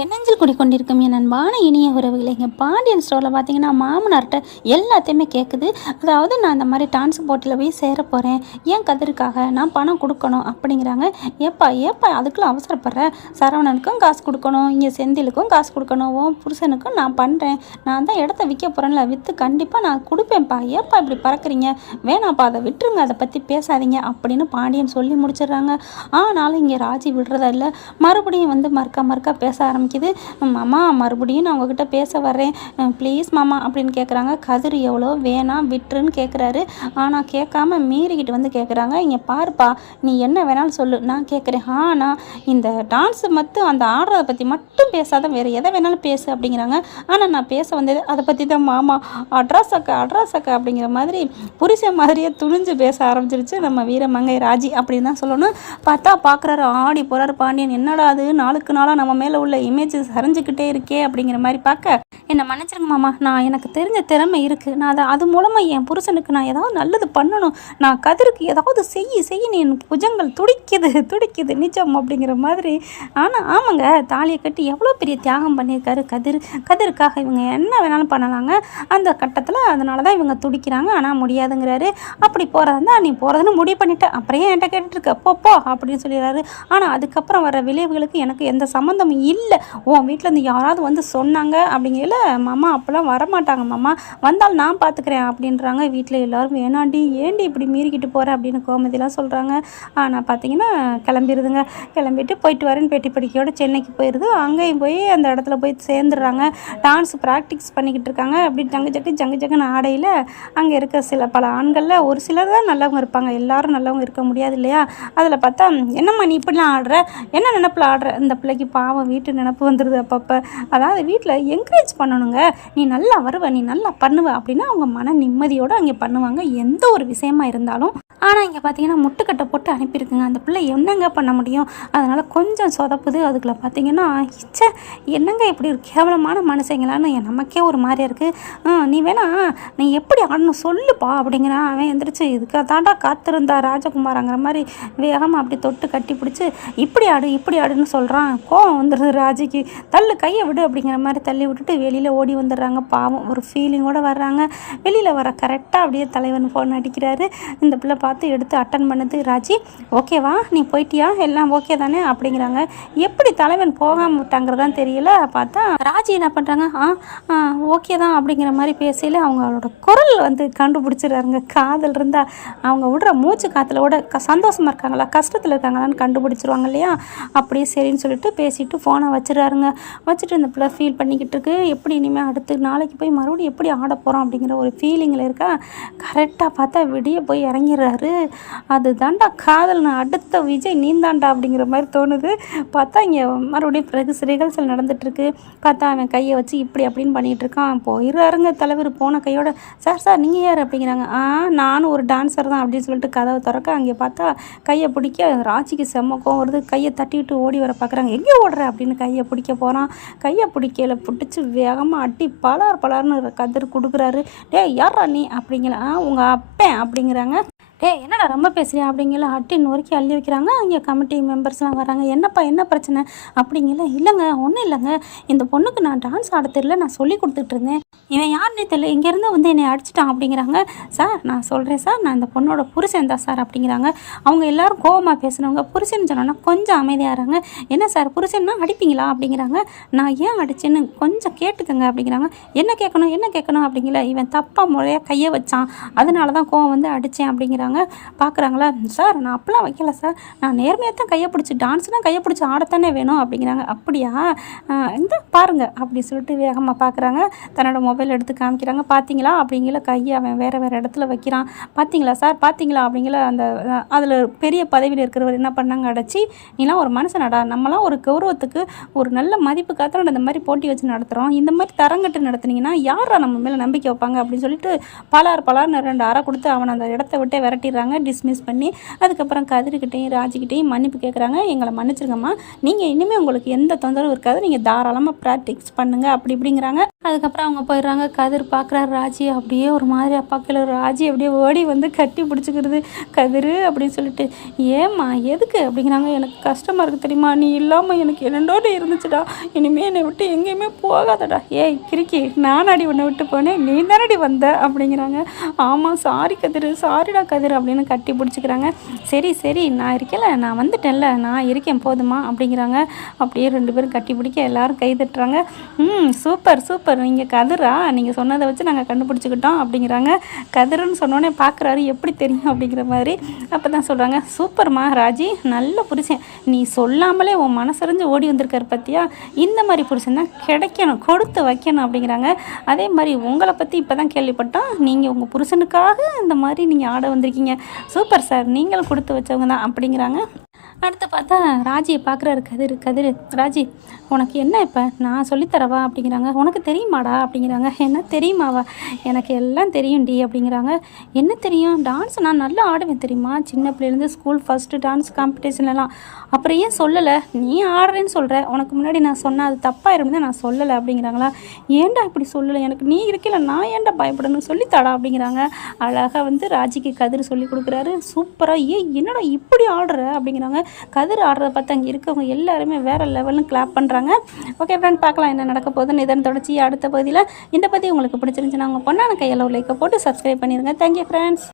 எண்ணஞ்சல் குடி கொண்டிருக்கும் என் அன்பான இனிய உறவுகளை இங்கே பாண்டியன் ஸ்டோரில் பார்த்தீங்கன்னா மாமனார்கிட்ட எல்லாத்தையுமே கேட்குது அதாவது நான் இந்த மாதிரி டான்ஸ் போட்டியில் போய் சேர போகிறேன் ஏன் கதிருக்காக? நான் பணம் கொடுக்கணும் அப்படிங்கிறாங்க. ஏப்பா ஏப்பா அதுக்குள்ள அவசரப்படுற? சரவணனுக்கும் காசு கொடுக்கணும் இங்கே செந்திலுக்கும் காசு கொடுக்கணும் ஓ புருஷனுக்கும் நான் பண்ணுறேன் நான் தான் இடத்த விற்க போகிறேன்ல விற்று கண்டிப்பாக நான் கொடுப்பேன்ப்பா. ஏப்பா இப்படி பறக்குறீங்க? வேணாப்பா அதை விட்டுருங்க அதை பற்றி பேசாதீங்க அப்படின்னு பாண்டியன் சொல்லி முடிச்சிடுறாங்க. ஆனாலும் இங்கே ராஜி விடுறதா இல்லை மறுபடியும் வந்து மறுக்கா மறுக்கா பேச ஆரம்பிக்குது. மாமா மறுபடியும் நான் உங்ககிட்ட பேச வர்றேன். ப்ளீஸ் மாமா அப்படின்னு கேட்குறாங்க கதிர் எவ்வளோ வேணாம் விட்டுருன்னு கேட்குறாரு ஆனால் கேட்காம மீறிக்கிட்டு வந்து கேட்குறாங்க இங்கே பாருப்பா நீ என்ன வேணாலும் சொல்லு. நான் கேட்குறேன் ஆனால் இந்த டான்ஸ் மட்டும் அந்த ஆடுறதை பற்றி மட்டும் பேசாத. வேறு எதை வேணாலும் பேசு அப்படிங்கிறாங்க. ஆனால் நான் பேச வந்தது அதை பற்றி தான் மாமா. அட்ராஸ் அக்கா அட்ராஸ் அக்கா அப்படிங்கிற மாதிரி புருஷன் மாதிரியே துணிஞ்சு பேச ஆரம்பிச்சிருச்சு. நம்ம வீரமங்கை ராஜி அப்படின்னு தான் சொல்லணும். பார்த்தா பார்க்குறாரு ஆடி போகிறாரு பாண்டியன். என்னடா அது? நாளுக்கு நாளாக நம்ம மேலே உள்ள இமேஜ் சரிஞ்சுக்கிட்டே இருக்கே அப்படிங்கிற மாதிரி பார்க்க என்னை மன்னிச்சிருங்க மாமா நான் எனக்கு தெரிஞ்ச திறமை இருக்குது நான் அதை அது மூலமாக என் புருஷனுக்கு நான் ஏதாவது நல்லது பண்ணணும். நான் கதிருக்கு ஏதாவது செய்ய செய்யணும் என் புஜங்கள் துடிக்குது துடிக்குது நிஜம் அப்படிங்கிற மாதிரி. ஆனால் ஆமாங்க தாலியை கட்டி எவ்வளோ பெரிய தியாகம் பண்ணியிருக்காரு கதிர். கதிருக்காக இவங்க என்ன வேணாலும் பண்ணலாங்க. அந்த கட்டத்தில் அதனால தான் இவங்க துடிக்கிறாங்க. ஆனால் முடியாதுங்கிறாரு. அப்படி போகிறதா நீ போகிறதுன்னு முடிவு பண்ணிட்டேன் அப்புறம் ஏன் என்கிட்ட கேட்டுட்ருக்க போ போ அப்படின்னு சொல்லிடுறாரு. ஆனால் அதுக்கப்புறம் வர விளைவுகளுக்கு எனக்கு எந்த சம்மந்தமும் இல்லை. உன் வீட்டில் இருந்து யாராவது வந்து சொன்னாங்க அப்படிங்கையில மாமா அப்போல்லாம் வரமாட்டாங்க மாமா. வந்தால் நான் பார்த்துக்கிறேன் அப்படின்றாங்க. வீட்டில் எல்லாரும் வேணாண்டி ஏண்டி இப்படி மீறிக்கிட்டு போகிற அப்படின்னு கோமதிலாம் சொல்கிறாங்க ஆனால் பார்த்தீங்கன்னா கிளம்பிடுதுங்க கிளம்பிட்டு போயிட்டு வரேன்னு பெட்டி படிக்கையோட சென்னைக்கு போயிடுது அங்கேயும் போய் அந்த இடத்துல போய் சேர்ந்துடுறாங்க. டான்ஸ் ப்ராக்டிக்ஸ் பண்ணிக்கிட்டு இருக்காங்க. அப்படி ஜங்கு ஜக்கு ஜங்கு ஜக்குன்னு ஆடையில் அங்கே இருக்க சில பல ஆண்களில் ஒரு சிலர் தான் நல்லவங்க இருப்பாங்க. எல்லாரும் நல்லவங்க இருக்க முடியாது இல்லையா? அதில் பார்த்தா என்னம்மா நீ இப்படிலாம் ஆடுற? என்ன நினப்பில் ஆடுற? இந்த பிள்ளைக்கு பாவம் வீட்டு நினைப்பு வந்துடுது அப்பப்போ. அதாவது வீட்டில் என்கரேஜ் பண்ணணுங்க. நீ நல்லா வருவ நீ நல்லா பண்ணுவ அப்படின்னா அவங்க மன நிம்மதியோடு அங்கே பண்ணுவாங்க. எந்த ஒரு விஷயமா இருந்தாலும் ஆனால் இங்கே பார்த்தீங்கன்னா முட்டுக்கட்டை போட்டு அனுப்பியிருக்குங்க. அந்த பிள்ளை என்னங்க பண்ண முடியும்? அதனால் கொஞ்சம் சொதப்புது. அதுக்குள்ள பார்த்தீங்கன்னா இச்ச என்னங்க இப்படி ஒரு கேவலமான மனுஷங்களான்னு என் நமக்கே ஒரு மாதிரியா இருக்குது நீ வேணா நீ எப்படி ஆடணும் சொல்லுப்பா அப்படிங்கிறான் அவன் எந்திரிச்சு இதுக்காக தாண்டா காத்திருந்தா ராஜகுமாரங்கிற மாதிரி வேகமாக அப்படி தொட்டு கட்டி பிடிச்சி இப்படி ஆடு இப்படி ஆடுன்னு சொல்கிறான் கோவம் வந்துடுது ராஜிக்கு. தள்ளு கையை விடு அப்படிங்கிற மாதிரி தள்ளி விட்டுட்டு வெளியில் ஓடி வந்துடுறாங்க. பாவம் ஒரு ஃபீலிங்கோடு வர்றாங்க. வெளியில் வர கரெக்டாக அப்படியே தலைவன் ஃபோன் அடிக்கிறாரு. இந்த பிள்ளை பார்த்து எடுத்து அட்டன் பண்ணுது. ராஜி ஓகேவா நீ போயிட்டியா? எல்லாம் ஓகே தானே? அப்படிங்கிறாங்க. எப்படி தலைவன் போகாமல் விட்டாங்கிறதான் தெரியல. பார்த்தா ராஜி என்ன பண்ணுறாங்க ஆ ஓகே தான் அப்படிங்கிற மாதிரி பேசையில் அவங்களோட குரல் வந்து கண்டுபிடிச்சிடுறாருங்க. காதல் இருந்தால் அவங்க விடுற மூச்சு காற்றுல விட க சந்தோஷமாக இருக்காங்களா? கஷ்டத்தில் இருக்காங்களான்னு கண்டுபிடிச்சிருவாங்க இல்லையா? அப்படியே சரின்னு சொல்லிட்டு பேசிட்டு ஃபோனை வச்சிடறாருங்க. வச்சுட்டு இந்த பிள்ளை ஃபீல் பண்ணிக்கிட்டு இருக்கு. எப்படி இனிமேல் அடுத்து நாளைக்கு போய் மறுபடியும் எப்படி ஆட போகிறோம் அப்படிங்கிற ஒரு ஃபீலிங்கில் இருக்கா? கரெக்டாக பார்த்தா விடிய போய் இறங்கிடுறாரு. அது தாண்டா காதல் அடுத்த விஜய் நீந்தாண்டா அப்படிங்கிற மாதிரி தோணுது. பார்த்தா இங்கே மறுபடியும் பிறகு ரிகல்சல் நடந்துட்டுருக்கு. பார்த்தா அவன் கையை வச்சு இப்படி அப்படின்னு பண்ணிகிட்டு இருக்கான். போயிடுறாருங்க தலைவர் போன கையோட சார் சார் நீங்கள் யார்? அப்படிங்கிறாங்க. ஆ நானும் ஒரு டான்ஸர் தான் அப்படின்னு சொல்லிட்டு கதவை திறக்க அங்கே பார்த்தா கையை பிடிக்க ராஜிக்கு செம்ம கோவம் வருது. கையை தட்டிவிட்டு ஓடி வர பார்க்குறாங்க. எங்கே ஓடுற? அப்படின்னு கையை பிடிக்க போகிறான் கையை பிடிக்கல பிடிச்சி வேகமாக அட்டி பலார் பலார்னு கதிர் கொடுக்குறாரு. டேய் யாரா நீ? அப்படிங்கிற ஆ உங்கள் அப்பன் அப்படிங்கிறாங்க. டே என்னடா ரொம்ப பேசுறியா? அப்படிங்கல அட்டி நொறுக்கி அள்ளி வைக்கிறாங்க. அங்கே கமிட்டி மெம்பர்ஸ்லாம் வராங்க. என்னப்பா என்ன பிரச்சனை? அப்படிங்கல இல்லைங்க ஒன்றும் இல்லைங்க. இந்த பொண்ணுக்கு நான் டான்ஸ் ஆட தெரியல. நான் சொல்லி கொடுத்துட்டு இருந்தேன். இவன் யாருன்னே தெரியல. இங்கேருந்து வந்து என்னை அடிச்சிட்டான் அப்படிங்கிறாங்க. சார் நான் சொல்கிறேன் சார். நான் இந்த பொண்ணோட புருஷன் தான் சார் அப்படிங்கிறாங்க. அவங்க எல்லாரும் கோவமாக பேசுனவங்க புருஷன் சொன்னோன்னா கொஞ்சம் அமைதியாகிறாங்க என்ன சார் புருஷன்னா அடிப்பீங்களா? அப்படிங்கிறாங்க. நான் ஏன் அடிச்சேன்னு கொஞ்சம் கேட்டுக்கங்க அப்படிங்கிறாங்க. என்ன கேட்கணும்? என்ன கேட்கணும்? அப்படிங்கல. இவன் தப்பாக முறையாக கையை வச்சான். அதனால தான் கோவம் வந்து அடித்தேன் அப்படிங்கிறாங்க. பார்க்குறாங்களா சார் நான் அப்பெல்லாம் வைக்கல சார். நான் நேர்மையாக தான் கையை பிடிச்சி டான்ஸ்னால் கையை பிடிச்சி ஆடத்தானே வேணும் அப்படிங்கிறாங்க. அப்படியா? இந்த பாருங்க அப்படி சொல்லிட்டு வேகமாக பார்க்குறாங்க தன்னோட மொபைல் எடுத்து காமிக்கிறாங்க. பார்த்தீங்களா அப்படிங்கிற கையை அவன் வேறு வேறு இடத்துல வைக்கிறான். பார்த்தீங்களா சார்? பார்த்தீங்களா அப்படிங்கிற அந்த அதில் பெரிய பதவியில் இருக்கிறவர் என்ன பண்ணாங்க? அடைச்சி நீலாம் ஒரு மனுஷனடா. நம்மளாம் ஒரு கௌரவத்துக்கு ஒரு நல்ல மதிப்பு காத்திரம் இந்த மாதிரி போட்டி வச்சு நடத்துகிறோம் இந்த மாதிரி தரங்கட்டு நடத்துனீங்கன்னா யாரா நம்ம மேலே நம்பிக்கை வைப்பாங்க? அப்படின்னு சொல்லிட்டு பலார் பலார்னு ரெண்டு அறை கொடுத்து அவனை அந்த இடத்த விட்டே விரட்டிடுறாங்க. டிஸ்மிஸ் பண்ணி அதுக்கப்புறம் கதிர்கிட்டையும் ராஜிக்கிட்டையும் மன்னிப்பு கேட்குறாங்க எங்களை மன்னிச்சிருங்கம்மா. நீங்கள் இனிமேல் உங்களுக்கு எந்த தொந்தரவும் இருக்காது. நீங்கள் தாராளமாக ப்ராக்டிக்ஸ் பண்ணுங்கள் அப்படி இப்படிங்கிறாங்க. அதுக்கப்புறம் அவங்க போயிடுறாங்க. கதிர் பார்க்குறாரு ராஜி. அப்படியே ஒரு மாதிரி பார்க்கல ராஜி அப்படியே ஓடி வந்து கட்டி பிடிச்சிக்கிறது. கதிர் அப்படின்னு சொல்லிட்டு ஏம்மா எதுக்கு? அப்படிங்கிறாங்க. எனக்கு கஷ்டமாக இருக்குது தெரியுமா? நீ இல்லாமல் எனக்கு என்னண்டோடு இருந்துச்சுடா. இனிமேல் என்னை விட்டு எங்கேயுமே போகாதடா. ஏய் கிறுக்கி நானாடி உன்னை விட்டு போனேன். நீ தானடி வந்த? அப்படிங்கிறாங்க. ஆமாம் சாரி கதிர். சாரிடா கதிர் அப்படின்னு கட்டி பிடிச்சிக்கிறாங்க. சரி சரி நான் இருக்கேன்ல. நான் வந்துட்டேன்ல. நான் இருக்கேன். போதுமா? அப்படிங்கிறாங்க. அப்படியே ரெண்டு பேரும் கட்டி பிடிக்க எல்லாரும் கை தட்டுறாங்க. ம் சூப்பர் சூப்பர். நீங்கள் கதிரா நீங்கள் சொன்னதை வச்சு நாங்கள் கண்டுபிடிச்சிக்கிட்டோம் அப்படிங்கிறாங்க. கதிருன்னு சொன்னோன்னே பார்க்குறாரு எப்படி தெரியும் அப்படிங்கிற மாதிரி. அப்போ தான் சொல்கிறாங்க சூப்பர்மா ராஜி நல்ல புருஷன். நீ சொல்லாமலே உன் மனசறிஞ்சு ஓடி வந்திருக்காரு பார்த்தியா இந்த மாதிரி புருஷன் தான் கிடைக்கணும் கொடுத்து வைக்கணும் அப்படிங்கிறாங்க. அதே மாதிரி உங்களை பற்றி இப்போ தான் கேள்விப்பட்டோம். நீங்கள் உங்கள் புருஷனுக்காக இந்த மாதிரி நீங்கள் ஆட வந்திருக்கீங்க. சூப்பர் சார் நீங்களும் கொடுத்து வச்சவங்க தான் அப்படிங்கிறாங்க. அடுத்து பார்த்தா ராஜியை பார்க்குறாரு கதிர் கதிர் ராஜி உனக்கு என்ன இப்போ? நான் சொல்லித்தரவா? அப்படிங்கிறாங்க. உனக்கு தெரியுமாடா? அப்படிங்கிறாங்க. என்ன தெரியுமாவா? எனக்கு எல்லாம் தெரியும்டி அப்படிங்கிறாங்க. என்ன தெரியும்? டான்ஸ் நான் நல்லா ஆடுவேன் தெரியுமா? சின்ன பிள்ளைலேருந்து ஸ்கூல் ஃபஸ்ட்டு டான்ஸ் காம்படிஷன்லலாம் அப்புறம் ஏன் சொல்லலை? நீ ஆடுறேன்னு சொல்கிற உனக்கு முன்னாடி நான் சொன்னேன் அது தப்பாக இருந்தால் நான் சொல்லலை அப்படிங்கிறாங்களா. ஏன்டா இப்படி சொல்லலை? எனக்கு நீ இருக்கல நான் ஏன்டா பயப்படணும் சொல்லித்தாடா? அப்படிங்கிறாங்க. அழகாக வந்து ராஜிக்கு கதிர் சொல்லி கொடுக்குறாரு. சூப்பராக ஏன் என்னடா இப்படி ஆடுற? அப்படிங்கிறாங்க. கதிர் ஆடுறத பார்த்து அங்கே இருக்கவங்க எல்லாருமே வேறு லெவலும் கிளாப் பண்ணுறாங்க ஓகே ஃப்ரெண்ட் பார்க்கலாம் என்ன நடக்க போகுதுன்னு இதன் தொடர்ச்சி அடுத்த பகுதியில் இந்த பற்றி உங்களுக்கு பிடிச்சிருந்துச்சுன்னா உங்கள் பொண்ணான கையில் லைக்கை போட்டு சப்ஸ்கிரைப் பண்ணிடுங்க தேங்க்யூ ஃப்ரெண்ட்ஸ்